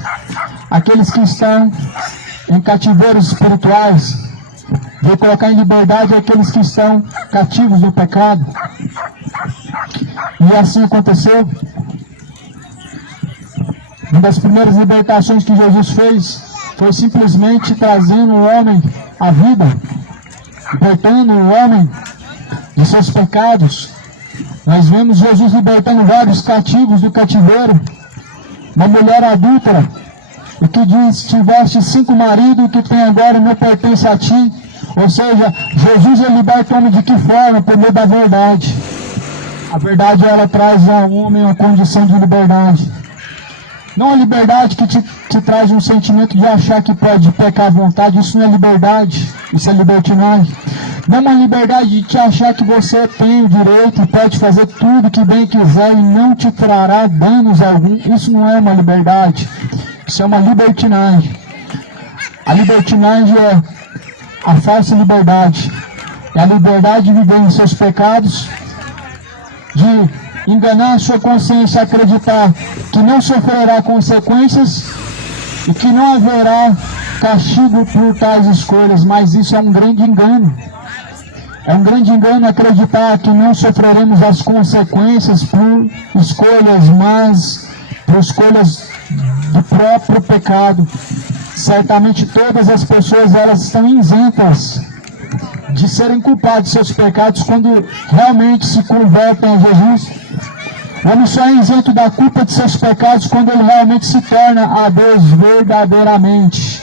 aqueles que estão em cativeiros espirituais. Veio colocar em liberdade aqueles que estão cativos do pecado. E assim aconteceu. Uma das primeiras libertações que Jesus fez foi simplesmente trazendo o homem à vida, libertando o homem de seus pecados. Nós vemos Jesus libertando vários cativos do cativeiro. Uma mulher adúltera, e que diz: tiveste 5 maridos, o que tem agora não pertence a ti. Ou seja, Jesus liberta o homem de que forma? Por meio da verdade. A verdade ela traz ao homem uma condição de liberdade. Não a liberdade que te traz um sentimento de achar que pode pecar à vontade. Isso não é liberdade, isso é libertinagem. Não é uma liberdade de te achar que você tem o direito e pode fazer tudo que bem quiser e não te trará danos algum. Isso não é uma liberdade, isso é uma libertinagem. A libertinagem é a falsa liberdade. É a liberdade de viver em seus pecados, de enganar a sua consciência, acreditar que não sofrerá consequências e que não haverá castigo por tais escolhas, mas isso é um grande engano. É um grande engano acreditar que não sofreremos as consequências por escolhas, mas por escolhas do próprio pecado. Certamente todas as pessoas elas estão isentas de serem culpadas de seus pecados quando realmente se convertem a Jesus. O homem só é isento da culpa de seus pecados quando ele realmente se torna a Deus verdadeiramente.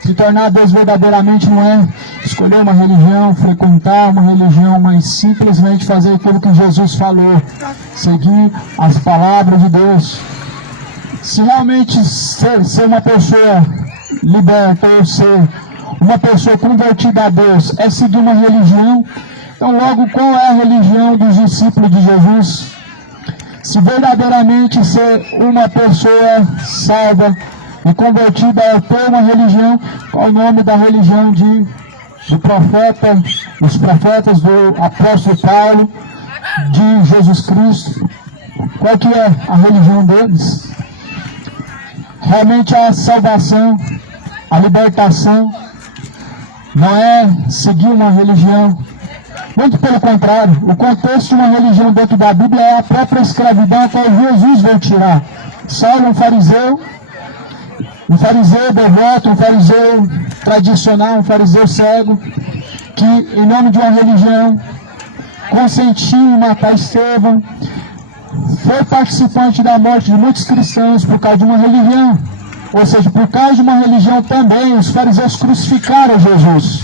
Se tornar a Deus verdadeiramente não é escolher uma religião, frequentar uma religião, mas simplesmente fazer aquilo que Jesus falou, seguir as palavras de Deus. Se realmente ser uma pessoa liberta ou ser uma pessoa convertida a Deus é seguir uma religião, então logo qual é a religião dos discípulos de Jesus? Se verdadeiramente ser uma pessoa salva e convertida a ter uma religião, qual o nome da religião do profeta, dos profetas do apóstolo Paulo, de Jesus Cristo? Qual que é a religião deles? Realmente a salvação, a libertação, não é seguir uma religião. Muito pelo contrário, o contexto de uma religião dentro da Bíblia é a própria escravidão a qual Jesus veio tirar. Saulo, um fariseu devoto, um fariseu tradicional, um fariseu cego, que em nome de uma religião consentiu em matar Estevão, foi participante da morte de muitos cristãos por causa de uma religião. Ou seja, por causa de uma religião também, os fariseus crucificaram Jesus.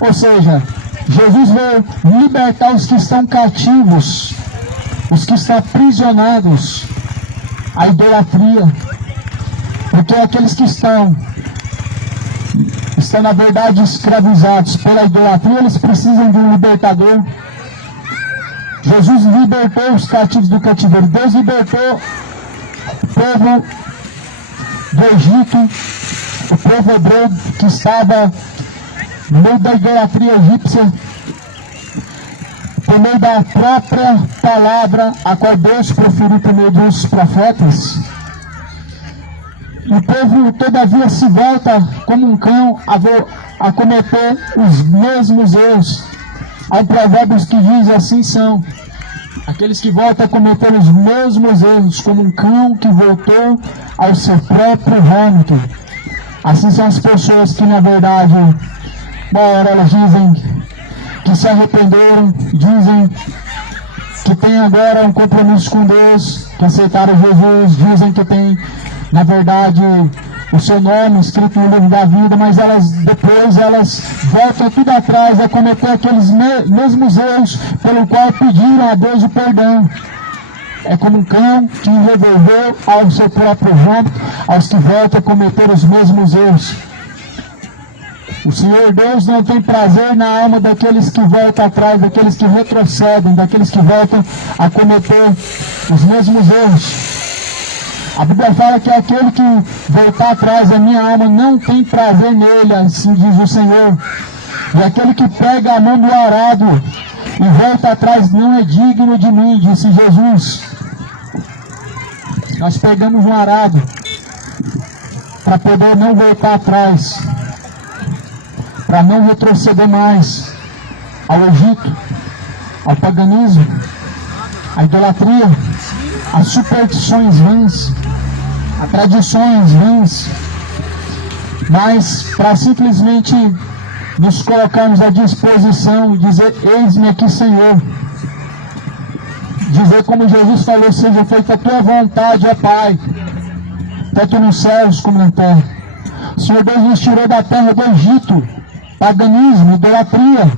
Ou seja, Jesus veio libertar os que estão cativos, os que estão aprisionados à idolatria. Porque aqueles que estão na verdade escravizados pela idolatria, eles precisam de um libertador. Jesus libertou os cativos do cativeiro. Deus libertou o povo do Egito, o povo hebreu que estava no meio da idolatria egípcia, por meio da própria palavra a qual Deus proferiu por meio dos profetas. E o povo todavia se volta como um cão a cometer os mesmos erros. Há um provérbio que diz: assim são aqueles que voltam a cometer os mesmos erros, como um cão que voltou ao seu próprio vômito. Assim são as pessoas que, na verdade, uma hora elas dizem que se arrependeram, dizem que tem agora um compromisso com Deus, que aceitaram Jesus, dizem que tem, na verdade, o seu nome escrito no livro da vida, mas depois elas voltam tudo atrás a cometer aqueles mesmos erros pelo qual pediram a Deus o perdão. É como um cão que revolveu ao seu próprio vômito, aos que voltam a cometer os mesmos erros. O Senhor Deus não tem prazer na alma daqueles que voltam atrás, daqueles que retrocedem, daqueles que voltam a cometer os mesmos erros. A Bíblia fala que aquele que voltar atrás, a minha alma não tem prazer nele, assim diz o Senhor. E aquele que pega a mão do arado e volta atrás não é digno de mim, disse Jesus. Nós pegamos um arado para poder não voltar atrás, para não retroceder mais ao Egito, ao paganismo, à idolatria, às superstições vãs, a tradições vãs, mas para simplesmente nos colocarmos à disposição e dizer: eis-me aqui, Senhor. Dizer como Jesus falou: seja feita a tua vontade, ó Pai, tanto nos céus como na terra. O Senhor Deus nos tirou da terra do Egito, paganismo, idolatria.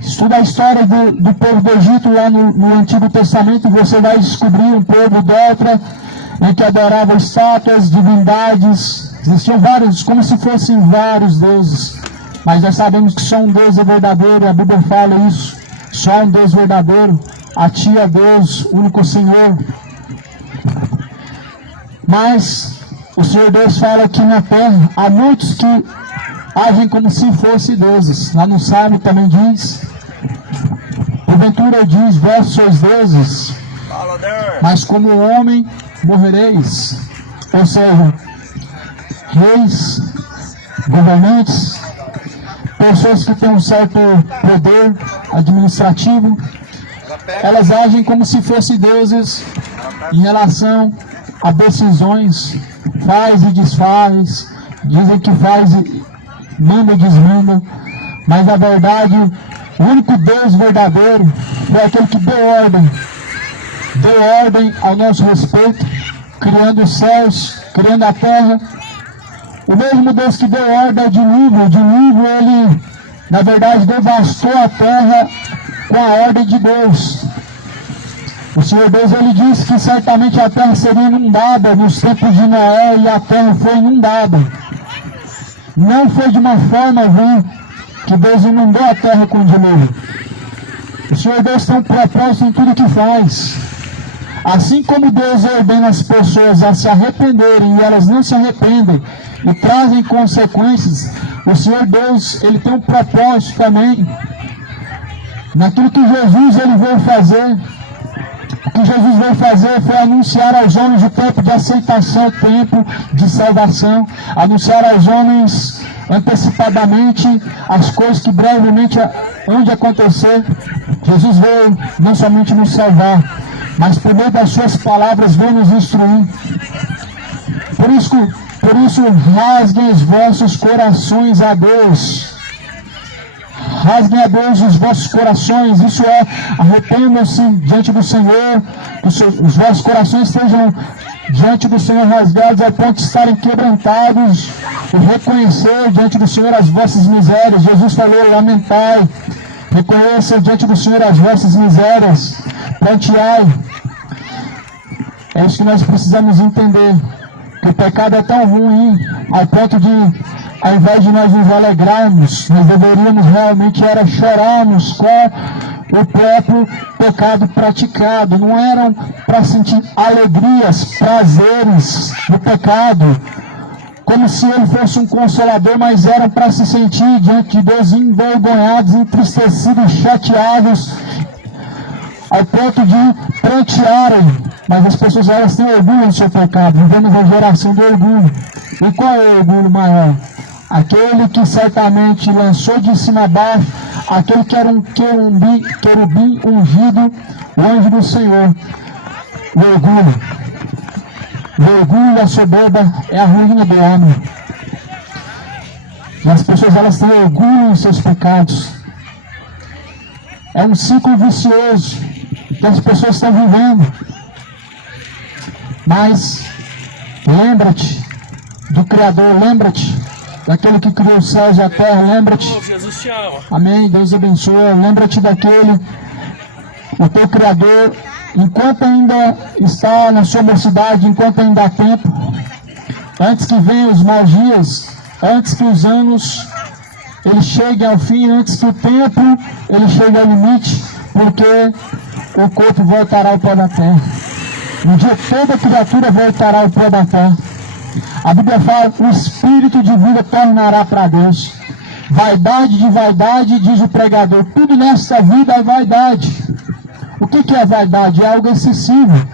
Estuda a história do povo do Egito lá no Antigo Testamento, você vai descobrir um povo idólatra, em que adorava estátuas, divindades. Existiam vários, como se fossem vários deuses, mas nós sabemos que só um Deus é verdadeiro, a Bíblia fala isso, só um Deus verdadeiro, a ti é Deus, único Senhor. Mas o Senhor Deus fala que na terra há muitos que agem como se fossem deuses. Lá no Salmo também diz: porventura diz, vós sois deuses, mas como homem morrereis. Ou seja, reis, governantes, pessoas que têm um certo poder administrativo, elas agem como se fossem deuses em relação a decisões, faz e desfaz, dizem que faz e manda e desmanda, mas na verdade o único Deus verdadeiro foi aquele que deu ordem ao nosso respeito, criando os céus, criando a terra. O mesmo Deus que deu ordem ao dilúvio, ele na verdade devastou a terra com a ordem de Deus. O Senhor Deus, ele disse que certamente a terra seria inundada nos tempos de Noé, e a terra foi inundada. Não foi de uma forma ruim que Deus inundou a terra com dilúvio. O Senhor Deus tem um propósito em tudo que faz. Assim como Deus ordena as pessoas a se arrependerem e elas não se arrependem e trazem consequências, o Senhor Deus, ele tem um propósito também naquilo que Jesus ele veio fazer. O que Jesus veio fazer foi anunciar aos homens o tempo de aceitação, o tempo de salvação, anunciar aos homens antecipadamente as coisas que brevemente hão de acontecer. Jesus veio não somente nos salvar, mas por meio das suas palavras veio nos instruir. Por isso rasguem os vossos corações a Deus. Rasguem a Deus os vossos corações, isso é, arrependam-se diante do Senhor, os vossos corações estejam diante do Senhor rasgados ao ponto de estarem quebrantados, e reconhecer diante do Senhor as vossas misérias. Jesus falou: lamentai, reconheçam diante do Senhor as vossas misérias, pranteai. É isso que nós precisamos entender, que o pecado é tão ruim ao ponto de, ao invés de nós nos alegrarmos, nós deveríamos realmente chorarmos com o próprio pecado praticado. Não eram para sentir alegrias, prazeres do pecado, como se ele fosse um consolador, mas eram para se sentir diante de Deus envergonhados, entristecidos, chateados, ao ponto de prantearem. Mas as pessoas, elas têm orgulho no seu pecado. Vivemos a geração do orgulho. E qual é o orgulho maior? Aquele que certamente lançou de cima a baixo, aquele que era um querubim ungido, o anjo do Senhor. O orgulho. O orgulho e a soberba é a ruína do homem. E as pessoas, elas têm orgulho em seus pecados. É um ciclo vicioso que as pessoas estão vivendo. Mas lembra-te do Criador, lembra-te daquele que criou os céus e a terra, lembra-te. Jesus te ama. Amém, Deus abençoe. Lembra-te daquele, o teu Criador, enquanto ainda está na sua mocidade, enquanto ainda há tempo, antes que venham os maus dias, antes que os anos eles cheguem ao fim, antes que o tempo ele chegue ao limite, porque o corpo voltará ao pó da terra. No dia que toda criatura voltará ao pó da terra. A Bíblia fala que o espírito de vida tornará para Deus. Vaidade de vaidade, diz o pregador. Tudo nessa vida é vaidade. O que é vaidade? É algo excessivo,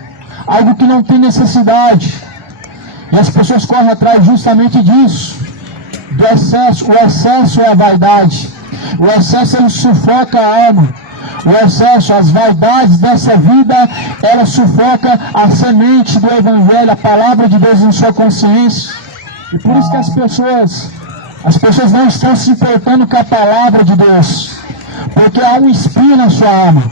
algo que não tem necessidade. E as pessoas correm atrás justamente disso, do excesso. O excesso é a vaidade. O excesso ele sufoca a alma. O excesso, as vaidades dessa vida, ela sufoca a semente do Evangelho, a palavra de Deus em sua consciência. E por isso que as pessoas não estão se importando com a palavra de Deus, porque há um espinho na sua alma.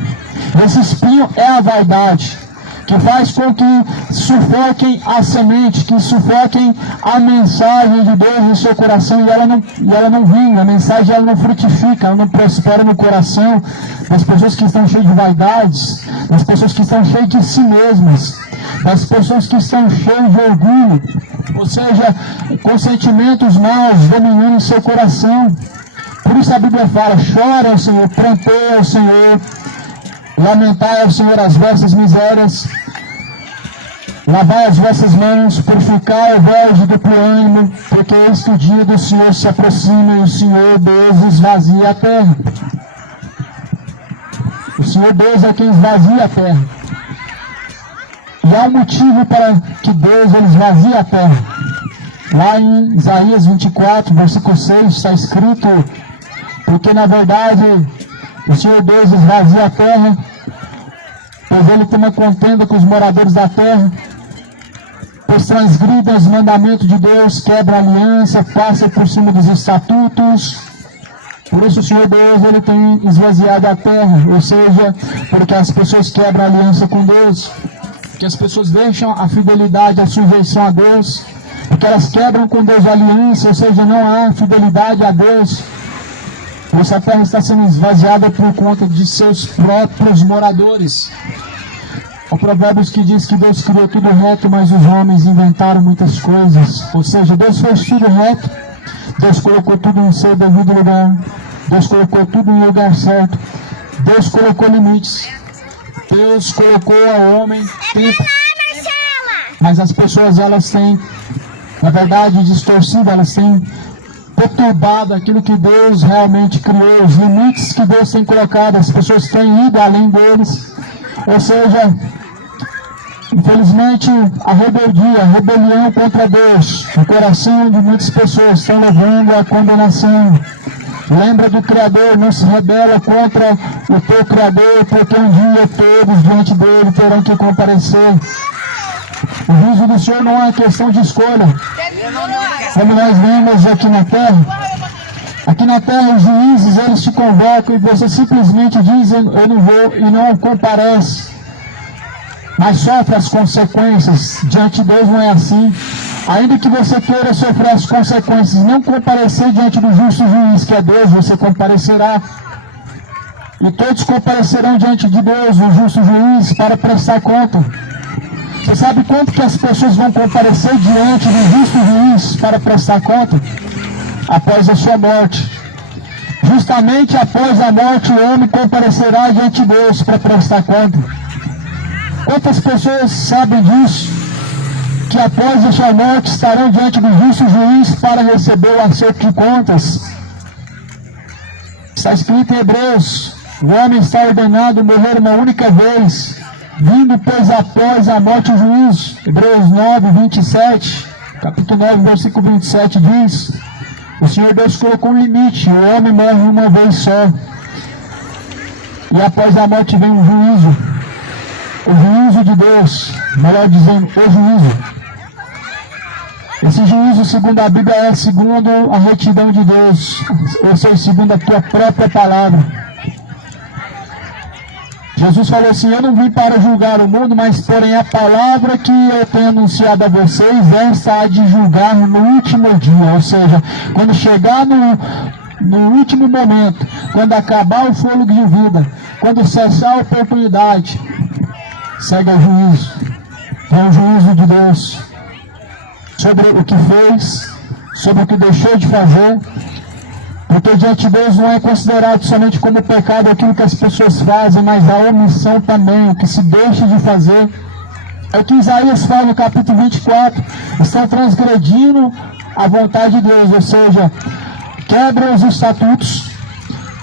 Esse espinho é a vaidade, que faz com que sufoquem a semente, que sufoquem a mensagem de Deus no seu coração, e ela não vinga, a mensagem ela não frutifica, ela não prospera no coração das pessoas que estão cheias de vaidades, das pessoas que estão cheias de si mesmas, das pessoas que estão cheias de orgulho, ou seja, com sentimentos maus dominando o seu coração. Por isso a Bíblia fala: chora ao Senhor, pranteia ao Senhor, lamentai ao Senhor as vossas misérias, lavai as vossas mãos, purificai o véu de duplo ânimo, porque eis que o dia do Senhor se aproxima e o Senhor Deus esvazia a terra. O Senhor Deus é quem esvazia a terra. E há um motivo para que Deus ele esvazie a terra. Lá em Isaías 24, versículo 6, está escrito: porque na verdade o Senhor Deus esvazia a terra, pois ele tem uma contenda com os moradores da terra, pois transgridem os mandamentos de Deus, quebra a aliança, passa por cima dos estatutos. Por isso o Senhor Deus ele tem esvaziado a terra, ou seja, porque as pessoas quebram a aliança com Deus, que as pessoas deixam a fidelidade, a sujeição a Deus, porque elas quebram com Deus a aliança, ou seja, não há fidelidade a Deus. Por isso a terra está sendo esvaziada por conta de seus próprios moradores. O Provérbios que diz que Deus criou tudo reto, mas os homens inventaram muitas coisas. Ou seja, Deus fez tudo reto, Deus colocou tudo em seu devido lugar, Deus colocou tudo em lugar certo, Deus colocou limites, Deus colocou ao homem tempo. Mas as pessoas elas têm, na verdade, distorcido, elas têm perturbado aquilo que Deus realmente criou, os limites que Deus tem colocado, as pessoas têm ido além deles. Ou seja, infelizmente a rebeldia, a rebelião contra Deus, o coração de muitas pessoas estão levando à condenação. Lembra do Criador, não se rebela contra o teu Criador, porque um dia todos diante dele terão que comparecer. O juízo do Senhor não é questão de escolha, como nós vemos aqui na terra. Aqui na terra os juízes eles te convocam e você simplesmente diz: eu não vou, e não comparece, mas sofre as consequências. Diante de Deus não é assim. Ainda que você queira sofrer as consequências, não comparecer diante do justo juiz, que é Deus, você comparecerá. E todos comparecerão diante de Deus, o justo juiz, para prestar conta. Você sabe quanto que as pessoas vão comparecer diante do justo juiz para prestar conta? Após a sua morte. Justamente após a morte, o homem comparecerá diante de Deus para prestar conta. Quantas pessoas sabem disso? Que após a sua morte estarão diante do justo juiz para receber o acerto de contas. Está escrito em Hebreus: o homem está ordenado a morrer uma única vez, vindo pois após a morte o juízo. Hebreus 9, 27, capítulo 9, versículo 27 diz: o Senhor Deus colocou um limite, o homem morre uma vez só, e após a morte vem um juízo. O juízo de Deus, melhor dizendo, o juízo. Esse juízo, segundo a Bíblia, é segundo a retidão de Deus, ou seja, segundo a tua própria palavra. Jesus falou assim: eu não vim para julgar o mundo, mas porém a palavra que eu tenho anunciado a vocês, essa há de julgar no último dia. Ou seja, quando chegar no último momento, quando acabar o fôlego de vida, quando cessar a oportunidade, segue o juízo. É o juízo de Deus sobre o que fez, sobre o que deixou de fazer. Porque diante de Deus não é considerado somente como pecado aquilo que as pessoas fazem, mas a omissão também, o que se deixa de fazer. É o que Isaías fala no capítulo 24, estão transgredindo a vontade de Deus, ou seja, quebram os estatutos,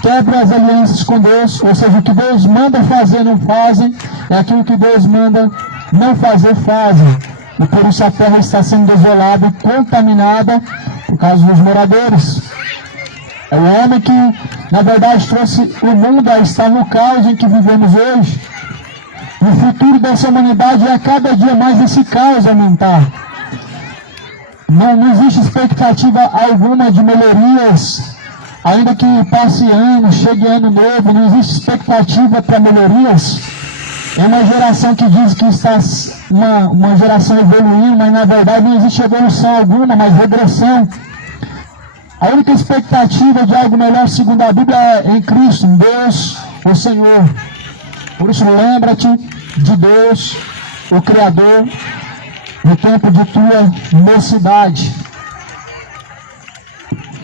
quebram as alianças com Deus, ou seja, o que Deus manda fazer não fazem, é aquilo que Deus manda não fazer, fazem. E por isso a terra está sendo desolada e contaminada por causa dos moradores. É o homem que, na verdade, trouxe o mundo a estar no caos em que vivemos hoje. O futuro dessa humanidade é a cada dia mais esse caos aumentar. Não existe expectativa alguma de melhorias, ainda que passe ano, chegue ano novo, não existe expectativa para melhorias. É uma geração que diz que está uma geração evoluindo, mas na verdade não existe evolução alguma, mas regressão. A única expectativa de algo melhor, segundo a Bíblia, é em Cristo, em Deus, o Senhor. Por isso, lembra-te de Deus, o Criador, no tempo de tua mocidade.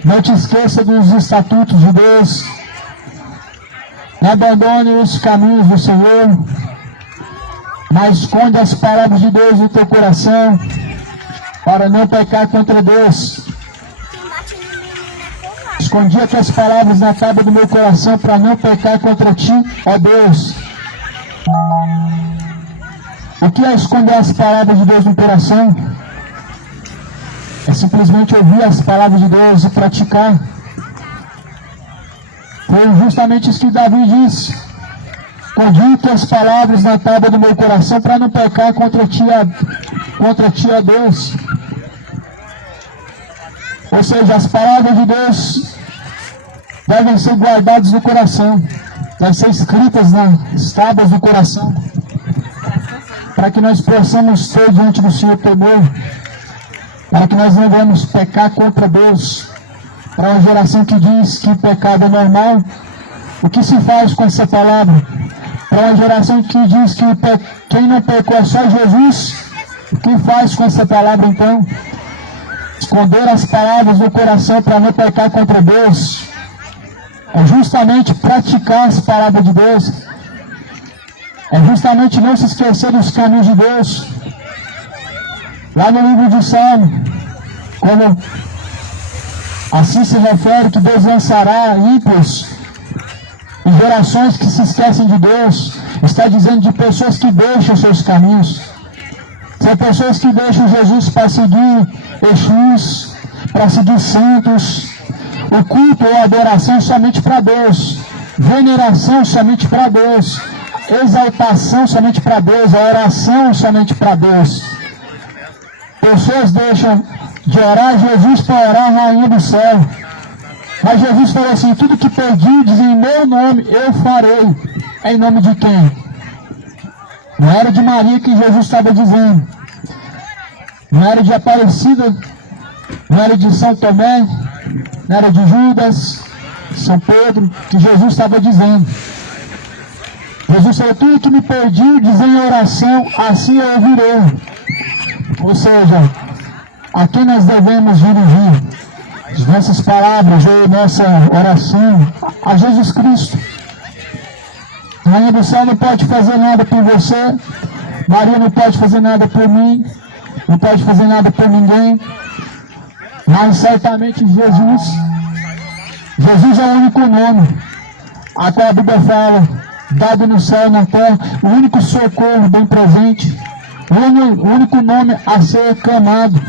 Não te esqueça dos estatutos de Deus. Não abandone os caminhos do Senhor, mas esconde as palavras de Deus no teu coração, para não pecar contra Deus. Escondi as palavras na tábua do meu coração para não pecar contra ti, ó Deus. O que é esconder as palavras de Deus no coração? É simplesmente ouvir as palavras de Deus e praticar. Foi justamente isso que Davi disse: escondi as palavras na tábua do meu coração para não pecar contra ti, ó Deus. Ou seja, as palavras de Deus devem ser guardadas no coração, devem ser escritas nas tábuas do coração, para que nós possamos ter diante do Senhor temor, para que nós não venhamos pecar contra Deus. Para uma geração que diz que o pecado é normal, o que se faz com essa palavra? Para uma geração que diz que quem não pecou é só Jesus, o que faz com essa palavra então? Esconder as palavras no coração para não pecar contra Deus é justamente praticar as palavras de Deus, é justamente não se esquecer dos caminhos de Deus. Lá no livro de Salmo, como assim se refere que Deus lançará ímpios e gerações que se esquecem de Deus, está dizendo de pessoas que deixam seus caminhos. São pessoas que deixam Jesus para seguir Exus, para seguir santos, o culto ou adoração somente para Deus, veneração somente para Deus, exaltação somente para Deus, a oração somente para Deus. Pessoas deixam de orar Jesus para orar a Rainha do Céu. Mas Jesus falou assim: tudo que pedirdes em meu nome eu farei. Em nome de quem? Não era de Maria que Jesus estava dizendo, não era de Aparecida, não era de São Tomé, não era de Judas, São Pedro, que Jesus estava dizendo. Jesus falou: tudo que me pedirdes em oração, assim eu ouvirei. Ou seja, a quem nós devemos dirigir as nossas palavras ou nossa oração? A Jesus Cristo. A Rainha do Céu não pode fazer nada por você, Maria não pode fazer nada por mim, não pode fazer nada por ninguém, mas certamente Jesus é o único nome a qual a Bíblia fala, dado no céu e na terra, o único socorro bem presente, o único nome a ser clamado.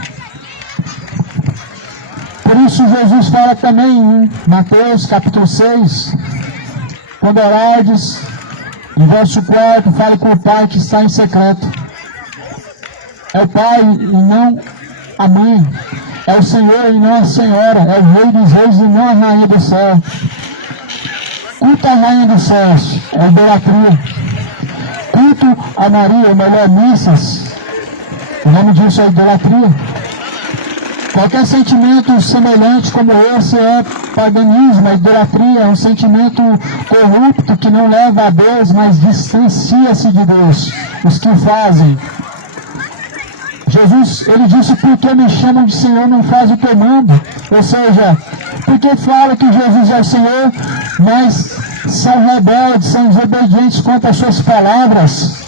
Por isso Jesus fala também em Mateus capítulo 6, quando orardes, no verso 4, fale com o Pai que está em secreto. É o Pai e não a mãe, é o Senhor e não a Senhora, é o Rei dos Reis e não a Rainha do Céu. Culto a Rainha dos Céus é idolatria. culto a Maria, ou melhor, missas. O nome disso é idolatria. Qualquer sentimento semelhante como esse é paganismo. A idolatria é um sentimento corrupto que não leva a Deus, mas distancia-se de Deus. Os que fazem. Jesus, ele disse, porque me chamam de Senhor, não faz o que eu mando. Ou seja, porque fala que Jesus é o Senhor, mas são rebeldes, são desobedientes quanto às suas palavras.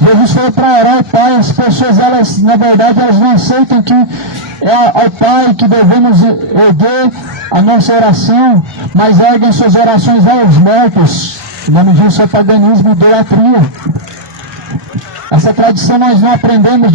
Jesus foi para orar ao Pai, as pessoas, elas, na verdade, elas não aceitam que é ao Pai que devemos erguer a nossa oração, mas erguem suas orações aos mortos. O nome disso é paganismo e idolatria. Essa tradição nós não aprendemos de